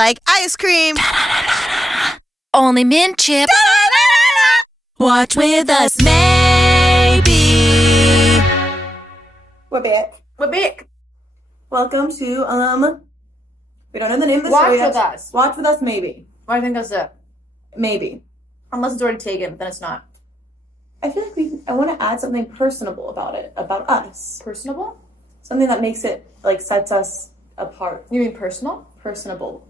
like ice cream. Only mint chip. Watch with us, maybe. We're back. We're back. Welcome to, we don't know the name of the Watch show yet. with us. Watch with us, maybe. Well, I think that's it. Maybe. Unless it's already taken, then it's not. I feel like I want to add something personable about it, about us. Personable? Something that makes it, like, sets us apart. You mean personal? Personable.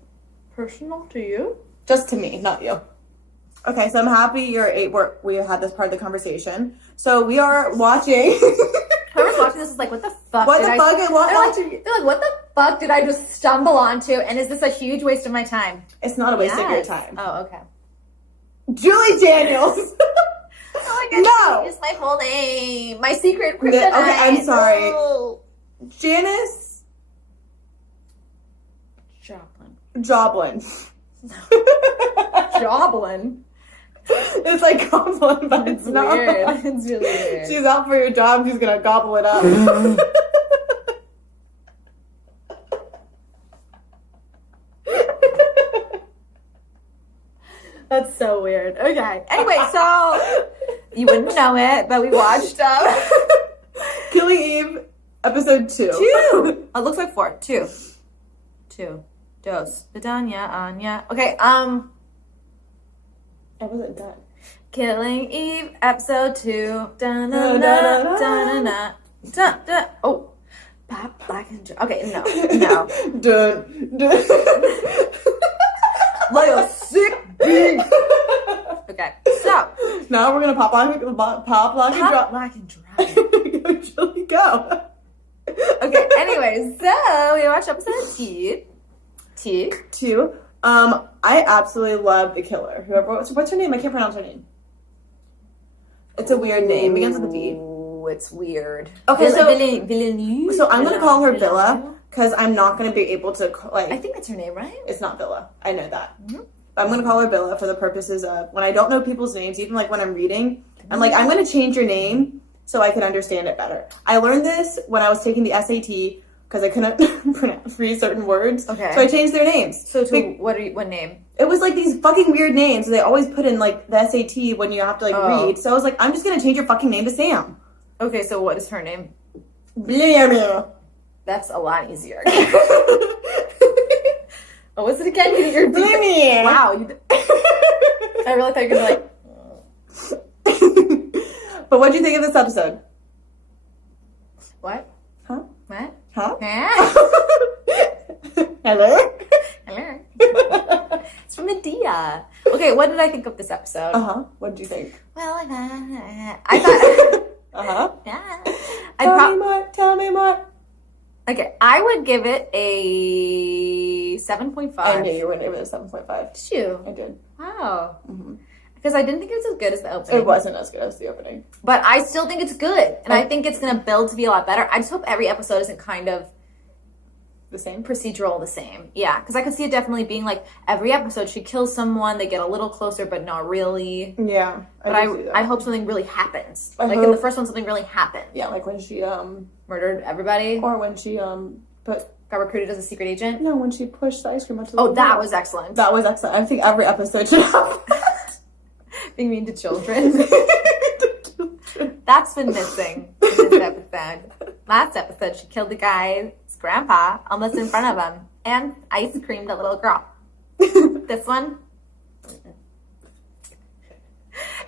Personal to you? Just to me, not you. Okay, so I'm happy we had this part of the conversation. So we are watching. Whoever's watching this is like, what the fuck? What the fuck? They're like, what the fuck did I just stumble onto? And is this a huge waste of my time? It's not a waste of your time. Oh, okay. Julie Daniels. Oh my god, it's my whole name. My secret kryptonite. Okay, I'm sorry. Oh. Janice Joplin. Joblin. It's like goblin, but it's not. Weird. It's really weird. She's out for your job. She's gonna gobble it up. That's so weird. Okay. Anyway, so you wouldn't know it, but we watched Killing Eve, episode 2. 2. Oh, it looks like 4. 2. Dos. Vidania, Anya. Okay, I wasn't done. Killing Eve, episode 2. Da-na-na, da-na-na. Oh. Pop, black, and... Okay, no. Dun, dun. Like a sick beat. Okay, so. Now we're gonna pop, lock, and drop. Pop, black, and drop. Go, Julie, go. Okay, anyway, so we watched episode 2. 2. I absolutely love the killer. What's her name? I can't pronounce her name. It's a weird name. Begins with a V. Ooh, it's weird. Okay, so Villeneuve. So I'm gonna call her Villa because I'm not gonna be able to I think that's her name, right? It's not Villa. I know that. Mm-hmm. But I'm gonna call her Villa for the purposes of when I don't know people's names, even like when I'm reading. I'm like, I'm gonna change your name so I can understand it better. I learned this when I was taking the SAT because I couldn't read certain words. Okay. So I changed their names. So what name? It was like these fucking weird names. They always put in like the SAT when you have to read. So I was like, I'm just gonna change your fucking name to Sam. Okay, so what is her name? Blah. That's a lot easier. Oh, what's it again? You're Blah. Wow. I really thought you were gonna But what do you think of this episode? What? Huh? What? Huh? Hello? Hello? It's from Medea. Okay, what did I think of this episode? What did you think? Well, I thought... Yeah. Tell me more. Okay, I would give it a 7.5. I knew you were going to give it a 7.5. Did you? I did. Wow. Mm-hmm. Because I didn't think it was as good as the opening. It wasn't as good as the opening. But I still think it's good. And I think it's going to build to be a lot better. I just hope every episode isn't kind of the same? Procedural the same. Yeah, because I could see it definitely being like every episode she kills someone, they get a little closer, but not really. Yeah. But I hope something really happens. In the first one, something really happened. Yeah, like when she murdered everybody. Or when she got recruited as a secret agent. No, when she pushed the ice cream onto the Oh, that was excellent. That was excellent. I think every episode should have that. Being mean to children. That's been missing in this episode. Last episode, she killed the guy's grandpa almost in front of him and ice creamed a little girl. This one?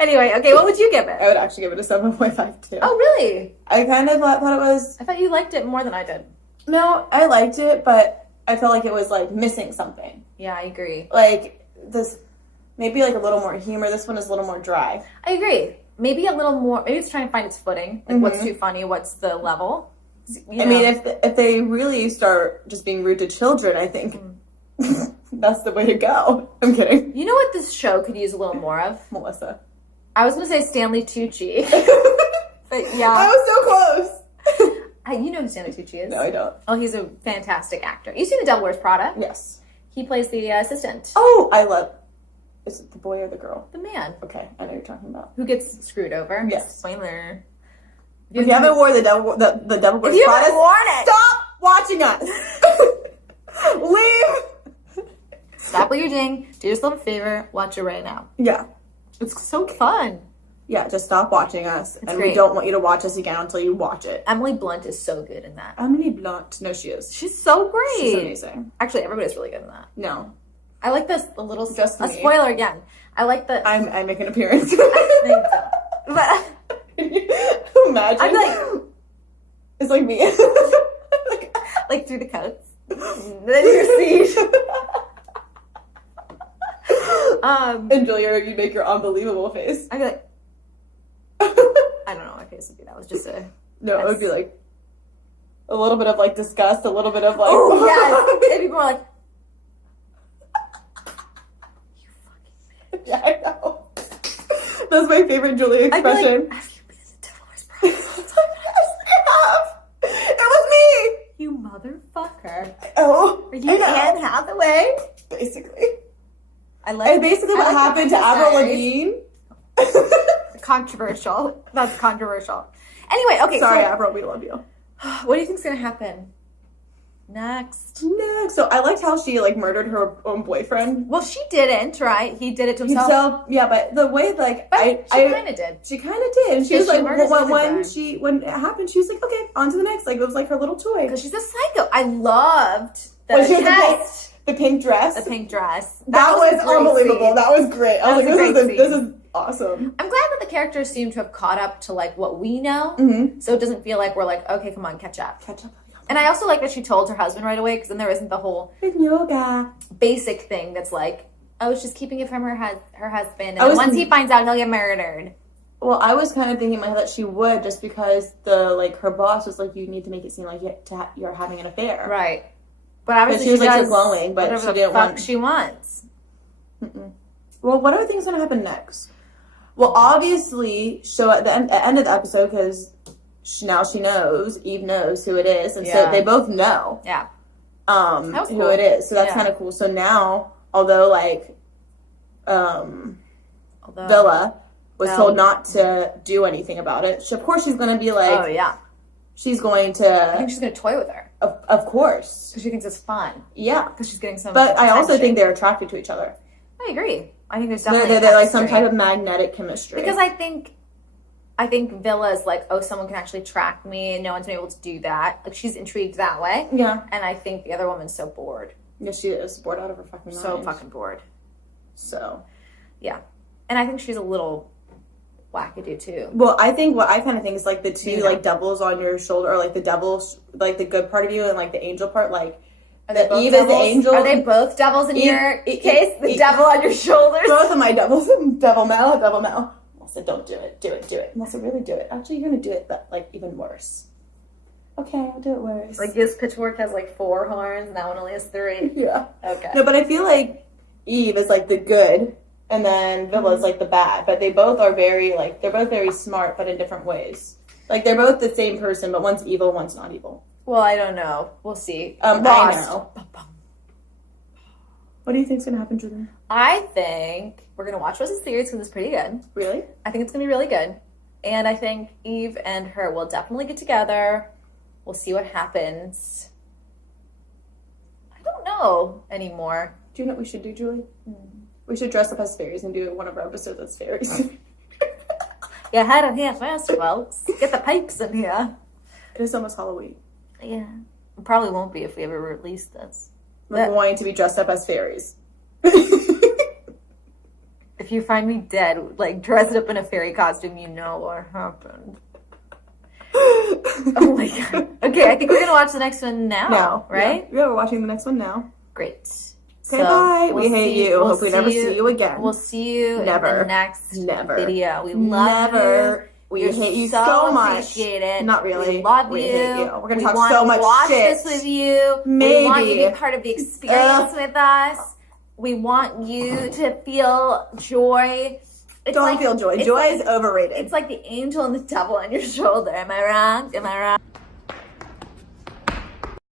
Anyway, okay, what would you give it? I would actually give it a 7.5 too. Oh, really? I kind of thought it was... I thought you liked it more than I did. No, I liked it, but I felt like it was like missing something. Yeah, I agree. Like this, maybe like a little more humor. This one is a little more dry. I agree. Maybe a little more, maybe it's trying to find its footing. Like what's too funny, what's the level? I mean, if they really start just being rude to children, I think that's the way to go. I'm kidding. You know what this show could use a little more of? Melissa. I was going to say Stanley Tucci. But yeah. I was so close. You know who Stanley Tucci is? No, I don't. Oh, he's a fantastic actor. You seen The Devil Wears Prada? Yes. He plays the assistant. Oh, I love... Is it the boy or the girl? The man. Okay, I know what you're talking about. Who gets screwed over. Yes. Spoiler. If you haven't worn the Devil Wears Prada, if you haven't worn it, stop watching us. Leave. Stop what you're doing. Do yourself a favor. Watch it right now. Yeah. It's so fun. Yeah, just stop watching us. And great. we don't want you to watch us again until you watch it. Emily Blunt is so good in that. Emily Blunt. No, she is. She's so great. She's amazing. Actually, everybody's really good in that. No. I like this, the little... Just a me. spoiler again. I like the... I make an appearance. I think so. But Can you imagine? I'm like... It's like me. like through the coats. Then your seat. And Julia, you make your unbelievable face. I'd be like... I don't know what face would be. That was just a... No, it would be like a little bit of like disgust, a little bit of like... Oh, yes. And people are like... You fucking bitch. Yeah, I know. That's my favorite Julia expression. I'd be like, have you been in the Devil Wears Prada? Yes, I have. It was me. You motherfucker. Oh, Are you Anne Hathaway? basically. I like. And basically what happened to Avril Lavigne. Controversial. That's controversial. Anyway, okay. Sorry, so, Avril, we love you. what do you think's gonna happen next? Next, so I liked how she like murdered her own boyfriend. Well, she didn't, right? He did it to himself. Yeah, but the way like But I she kind of did. She kind of did. And she was Because she like, murders when it happened, she was like, okay, on to the next. Like, it was like her little toy. Because she's a psycho. I loved the When she was test. the pink dress. The pink dress. That was a great unbelievable. scene. That was great. I was That was a like, great this scene. is awesome. I'm glad that the characters seem to have caught up to like what we know. Mm-hmm. So it doesn't feel like we're like, okay, come on, catch up. Catch up. And I also like that she told her husband right away because then there isn't the whole Yoga. basic thing that's like, oh, she's keeping it from her husband. And I then was once he thinking- finds out, he'll get murdered. Well, I was kind of thinking in my head that she would, just because her boss was like, you need to make it seem like you're having an affair. Right. But obviously she was, like, does glowing, but whatever she the didn't fuck want- she wants. Mm-mm. Well, what other things going to happen next? Well, obviously, so at the end of the episode, because now she knows, Eve knows who it is, and Yeah. so they both know Yeah. That was who cool. it is. So that's Yeah. kind of cool. So now, although like Although, Villa was Belle. told not to do anything about it, of course she's going to be like, oh, yeah. she's going I to, think she's going to toy with her. of course, Because she thinks it's fun. yeah. Because she's getting some But I also attention. think they're attracted to each other. I agree. I think there's They're, definitely they're like some chemistry. type of magnetic chemistry. Because I think Villa's like, oh, someone can actually track me, and no one's been able to do that. Like, she's intrigued that way. Yeah. And I think the other woman's so bored. Yeah, she is bored out of her fucking mind. So fucking bored. So. Yeah. And I think she's a little wackadoo, too. Well, I think what I kind of think is like the two, You know. like, devils on your shoulder, or like the devils, like the good part of you and like the angel part, like, Are they both Eve is the devils? angel. Are they both devils in Eve- your Eve- case? The Eve- devil on your shoulders? Both of my devils. Devil Mel. Melissa, don't do it. Do it. Melissa, really do it. Actually, you're going to do it, but like even worse. Okay, I'll do it worse. Like, this pitchfork has like 4 horns, and that one only has 3. yeah. Okay. No, but I feel like Eve is like the good, and then Villa is like the bad. But they both are very like, they're both very smart, but in different ways. Like, they're both the same person, but one's evil, one's not evil. Well, I don't know. We'll see. I Lost. know. What do you think's gonna happen, Julian? I think we're going to watch Rose's Theories because it's pretty good. Really? I think it's going to be really good. And I think Eve and her will definitely get together. We'll see what happens. I don't know anymore. Do you know what we should do, Julie? We should dress up as fairies and do one of our episodes as fairies. Get head in here first, folks. Get the pipes in here. It is almost Halloween. Yeah. It probably won't be if we ever release this. We're going to be dressed up as fairies. If you find me dead, like dressed up in a fairy costume, you know what happened. Oh my god. Okay, I think we're gonna watch the next one now, right? Yeah, we're watching the next one now. Great. Okay, bye. We hate you. Hope we never see you again. We'll see you Never. in the next Never. video. We love Never. We you. hate you so so much. Appreciate it. Not really. We love We you. hate you. We're gonna We talk want so to much watch shit. this with you. Maybe. We want you to be part of the experience with us. We want you to feel joy. It's Don't like- feel joy. it's Joy like- is overrated. It's like the angel and the devil on your shoulder. Am I wrong? Am I wrong?